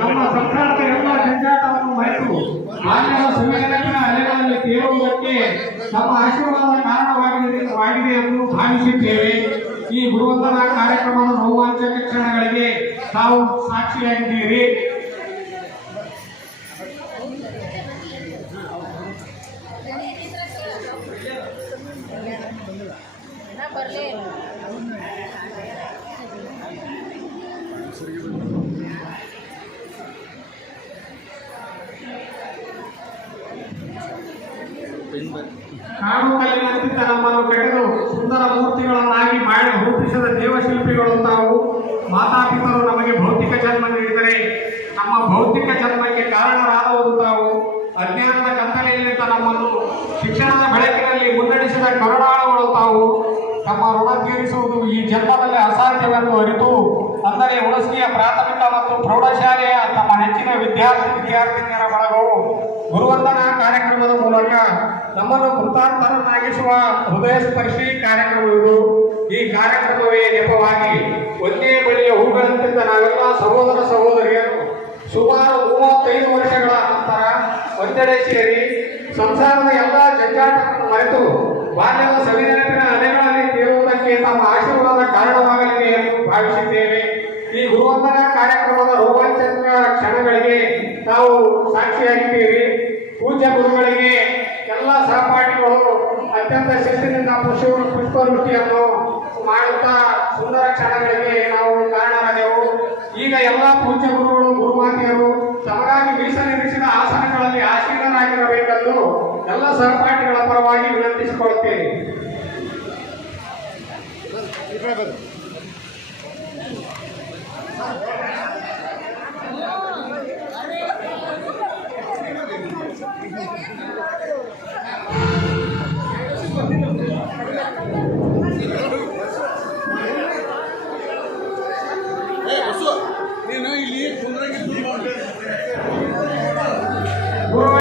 ನಮ್ಮ ಸಂಸಾರದ ಎಲ್ಲ ಜಂಜಾಟವನ್ನು ಮರೆತು ಬಾಲ್ಯದ ಸಂವೇದನೆಯ ಅಲೆಗಳಲ್ಲಿ ತೇಲುವುದಕ್ಕೆ ನಮ್ಮ ಆಶೀರ್ವಾದ ಕಾರಣವಾಗಿದೆ ಎಂದು ಭಾವಿಸುತ್ತೇವೆ. ಈ ಗುರುವಂದನಾ ಕಾರ್ಯಕ್ರಮದ ರೋಮಾಂಚಕ ಕ್ಷಣಗಳಿಗೆ ತಾವು ಸಾಕ್ಷಿಯಾಗಿದ್ದೀರಿ. ಕಾಡು ಕಲ್ಲಿನಂತಿದ್ದ ನಮ್ಮನ್ನು ಕೆಡೆದು ಸುಂದರ ಮೂರ್ತಿಗಳನ್ನಾಗಿ ಮಾಡಿ ರೂಪಿಸಿದ ದೇವಶಿಲ್ಪಿಗಳು ತಾವು. ಮಾತಾಪಿತರು ನಮಗೆ ಭೌತಿಕ ಜನ್ಮ ನೀಡಿದರೆ ನಮ್ಮ ಭೌತಿಕ ಜನ್ಮಕ್ಕೆ ಕಾರಣರಾದವರು ತಾವು. ಅಜ್ಞಾನದ ಕತ್ತಲೆಯಲ್ಲಿದ್ದ ನಮ್ಮನ್ನು ಶಿಕ್ಷಣದ ಬೆಳಕಿನಲ್ಲಿ ಮುನ್ನಡೆಸಿದ ಕರುಣಾಳುಗಳು ತಾವು. ತಮ್ಮ ಋಣ ತೀರಿಸುವುದು ಈ ಜನ್ಮದಲ್ಲಿ ಅಸಾಧ್ಯವೆಂದು ಅರಿತು ಅಂದರೆ ಹುಣಸಗಿಯ ಪ್ರಾಥಮಿಕ ಮತ್ತು ಪ್ರೌಢಶಾಲೆಯ ತಮ್ಮ ನೆಚ್ಚಿನ ವಿದ್ಯಾರ್ಥಿನಿಯರ ಬಳಗವು ಗುರುವಂದನಾ ಕಾರ್ಯಕ್ರಮದ ಮೂಲಕ ನಮ್ಮನ್ನು ಕೃತಾರ್ಥರನ್ನಾಗಿಸುವ ಹೃದಯ ಸ್ಪರ್ಶಿ ಕಾರ್ಯಕ್ರಮವಿದು. ಈ ಕಾರ್ಯಕ್ರಮವೇ ನೆಪವಾಗಿ ಒಂದೇ ಬಳಿಯ ಹೂಗಳಂತಿದ್ದ ನಾವೆಲ್ಲ ಸಹೋದರ ಸಹೋದರಿಯರು ಸುಮಾರು 35 ವರ್ಷಗಳ ನಂತರ ಒಂದೆಡೆ ಸೇರಿ ಸಂಸಾರದ ಎಲ್ಲ ಜಂಜಾಟವನ್ನು ಮರೆತು ಬಾಲ್ಯದ ಸವಿನೆನಪಿನ ಅಲೆಗಳಲ್ಲಿ ತೇಲುವುದಕ್ಕೆ ತಮ್ಮ ಆಶೀರ್ವಾದ ಕಾರಣವಾಗಲಿದೆ ಎಂದು ಭಾವಿಸಿದ್ದೇವೆ. ಈ ಗುರುವಂದನಾ ಕಾರ್ಯಕ್ರಮದ ರೋಮಾಂಚಕ ಕ್ಷಣಗಳಿಗೆ ತಾವು ಸಾಕ್ಷಿಯಾಗಿದ್ದೀರಿ. ಪೂಜ್ಯ ಗುರುಗಳಿಗೆ ಎಲ್ಲ ಸಹಪಾಠಿಗಳು ಅತ್ಯಂತ ಶಿಸ್ತಿನಿಂದ ಪುಷ್ಪವೃಷ್ಟಿಯನ್ನು ಮಾಡುತ್ತಾ ಸುಂದರ ಕ್ಷಣಗಳಿಗೆ ನಾವು ಕಾರಣರಾದೆವು. ಈಗ ಎಲ್ಲ ಪೂಜ್ಯ ಗುರುಗಳು ಗುರುಮಾತೆಯರು ತಮಗಾಗಿ ಮೀಸಲಿರಿಸಿದ ಆಸನಗಳಲ್ಲಿ ಆಸೀನರಾಗಿರಬೇಕೆಂದು ಎಲ್ಲ ಸಹಪಾಠಿಗಳ ಪರವಾಗಿ ವಿನಂತಿಸಿಕೊಳ್ಳುತ್ತೇನೆ.